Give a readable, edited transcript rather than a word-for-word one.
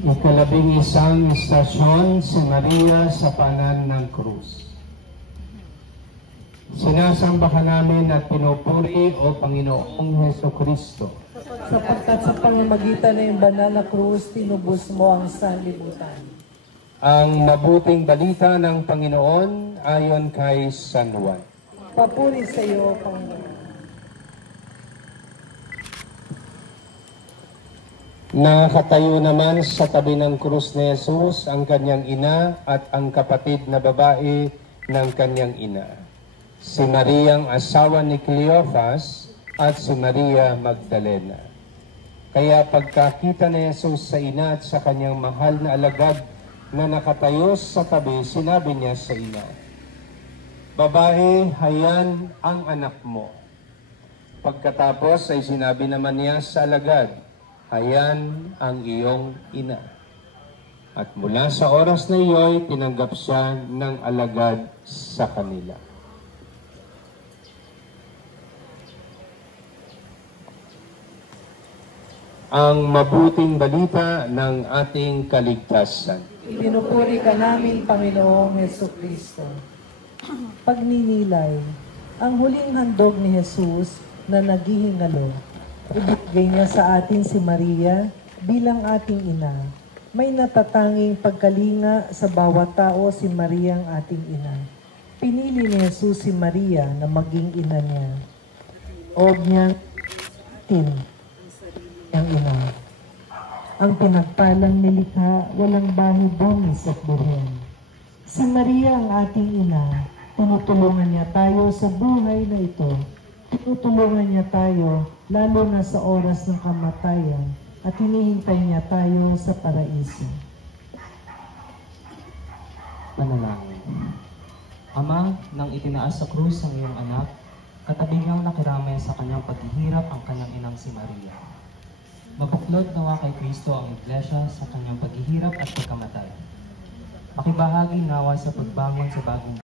Ikalabing-isang istasyon, si Maria sa paanan ng krus. Sinasamba ka namin at pinupuri o Panginoong Hesukristo. Sapagkat sa pamamagitan ng banal na krus, tinubos mo ang sanlibutan. Ang mabuting balita ng Panginoon ayon kay San Juan. Papuri sa iyo, Panginoon. Nakatayo naman sa tabi ng krus ni Jesus ang kanyang ina at ang kapatid na babae ng kanyang ina, si Mariang asawa ni Cleophas at si Maria Magdalena. Kaya pagkakita ni Jesus sa ina at sa kanyang mahal na alagad na nakatayo sa tabi, sinabi niya sa ina, "Babae, hayan ang anak mo." Pagkatapos ay sinabi naman niya sa alagad, "Hayan ang iyong ina." At mula sa oras na iyo'y tinanggap siya ng alagad sa kanila. Ang mabuting balita ng ating kaligtasan. Pinupuri ka namin, Panginoong Hesukristo. Pagninilay, ang huling handog ni Jesus na naghihingalo, ibigay niya sa atin si Maria bilang ating ina. May natatanging pagkalinga sa bawat tao si Maria ang ating ina. Pinili ni Jesus si Maria na maging ina niya. Huwag niyang ang ina. Ang pinagpalang nilikha, walang bahid bangis at burhen. Si Maria ang ating ina. Tinutulungan niya tayo sa buhay na ito. Tinutulungan niya tayo lalo na sa oras ng kamatayan at hinihintay niya tayo sa paraiso. Panalangin. Ama, nang itinaas sa krus ang iyong anak, katabigang nakiramay sa kanyang paghihirap ang kanyang inang si Maria. Mabuklod nawa kay Kristo ang Iglesia sa kanyang paghihirap at pagkamatay. Makibahagi nawa sa pagbangon sa bagong